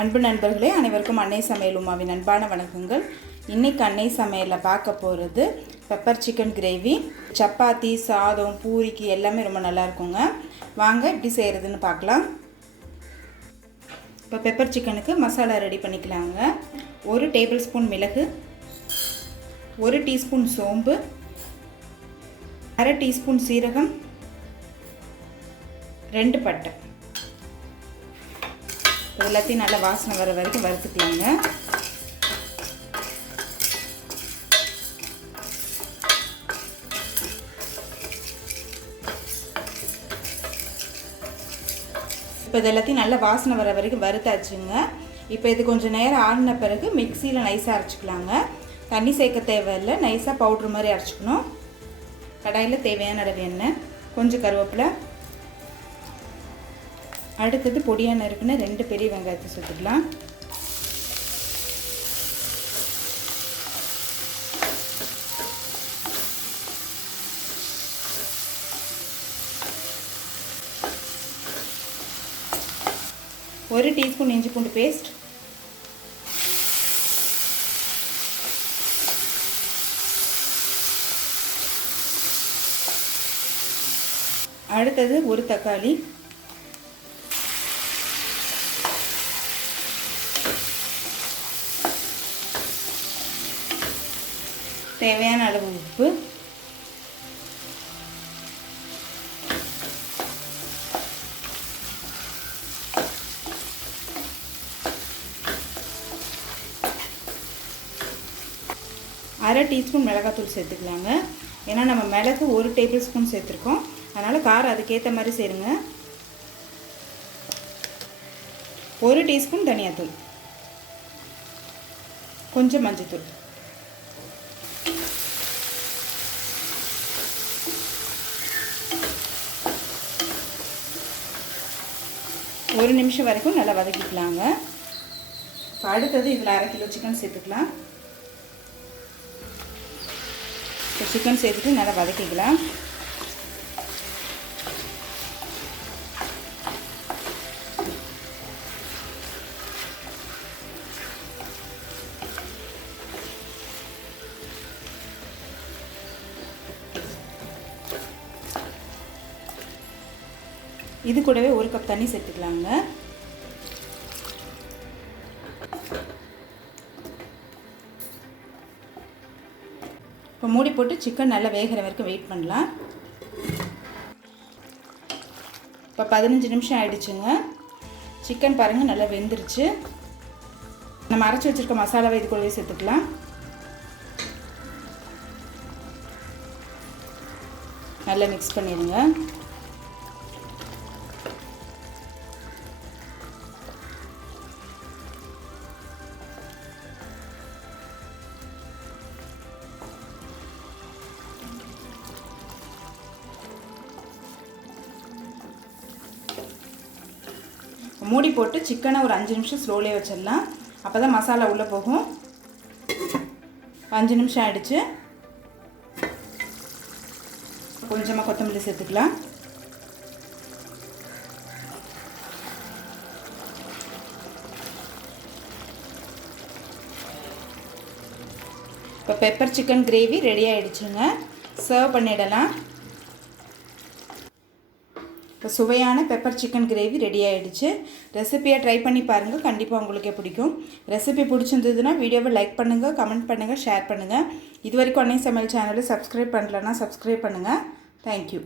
அன்பு நண்பர்களே, அனைவருக்கும் அன்னை சமையல் உமாவின் அன்பான வணக்கங்கள். இன்றைக்கி அன்னை சமையலில் பார்க்க போகிறது பெப்பர் சிக்கன் கிரேவி. சப்பாத்தி, சாதம், பூரிக்கு எல்லாமே ரொம்ப நல்லா இருக்குங்க. வாங்க எப்படி செய்கிறதுன்னு பார்க்கலாம். இப்போ பெப்பர் சிக்கனுக்கு மசாலா ரெடி பண்ணிக்கலாங்க. 1 டேபிள் ஸ்பூன் மிளகு, 1 டீஸ்பூன் சோம்பு, 1/2 டீஸ்பூன் சீரகம், 2 பட்டை. எல்லாத்தையும் நல்லா வாசனை வர வரைக்கும் வறுத்துக்கலாங்க. இப்போ இது எல்லாத்தையும் நல்லா வாசனை வர வரைக்கும் வறுத்தாச்சுங்க. இப்போ இது கொஞ்சம் நேரம் ஆறின பிறகு மிக்சியில் நைஸாக அரைச்சிக்கலாங்க. தண்ணி சேர்க்க தேவையில்லை, நைஸாக பவுட்ரு மாதிரி அரைச்சிக்கணும். கடாயில் தேவையான அளவு எண்ணெய், கொஞ்சம் கருவேப்பிலை, அடுத்தது பொடியாக நறுக்குன்னு 2 பெரிய வெங்காயத்தை சேர்த்துக்கலாம். ஒரு டீஸ்பூன் இஞ்சி பூண்டு பேஸ்ட், அடுத்தது ஒரு தக்காளி, தேவையான அளவு உப்பு, அரை டீஸ்பூன் மிளகாத்தூள் சேர்த்துக்கலாங்க. ஏன்னா நம்ம மிளகு 1 டேபிள் ஸ்பூன் சேர்த்துருக்கோம், அதனால் காரம் அதுக்கேற்ற மாதிரி சேருங்க. 1 டீஸ்பூன் தனியாத்தூள், கொஞ்சம் மஞ்சத்தூள், ஒரு நிமிஷம் வரைக்கும் நல்லா வதக்கிக்கலாங்க. இப்போ அடுத்தது இதில் 1/2 கிலோ சிக்கன் சேர்த்துக்கலாம். இப்போ சிக்கன் சேர்த்துட்டு நல்லா வதக்கிக்கலாம். இது கூடவே 1 கப் தண்ணி சேர்த்துக்கலாங்க. இப்போ மூடி போட்டு சிக்கன் நல்லா வேகிற வரைக்கும் வெயிட் பண்ணலாம். இப்போ 15 நிமிஷம் ஆயிடுச்சுங்க. சிக்கன் பாருங்கள் நல்லா வெந்துருச்சு. நம்ம அரைச்சி வச்சுருக்க மசாலாவை இது கூடவே சேர்த்துக்கலாம். நல்லா மிக்ஸ் பண்ணிடுங்க. மூடி போட்டு சிக்கனை ஒரு 5 நிமிஷம் ஸ்லோலே வச்சிடலாம். அப்போ தான் மசாலா உள்ளே போகும். 5 நிமிஷம் ஆகிடுச்சு. கொஞ்சமாக கொத்தமல்லி சேர்த்துக்கலாம். இப்போ பெப்பர் சிக்கன் கிரேவி ரெடி ஆகிடுச்சுங்க. சர்வ் பண்ணிடலாம். இப்போ சுவையான பெப்பர் சிக்கன் கிரேவி ரெடி ஆகிடுச்சு. ரெசிபியை ட்ரை பண்ணி பாருங்கள், கண்டிப்பாக உங்களுக்கே பிடிக்கும். ரெசிபி பிடிச்சிருந்ததுன்னா வீடியோவை லைக் பண்ணுங்கள், கமெண்ட் பண்ணுங்கள், ஷேர் பண்ணுங்கள். இது வரைக்கும் அன்னை சமையல் சேனலை சப்ஸ்கிரைப் பண்ணலன்னா சப்ஸ்கிரைப் பண்ணுங்கள். தேங்க்யூ.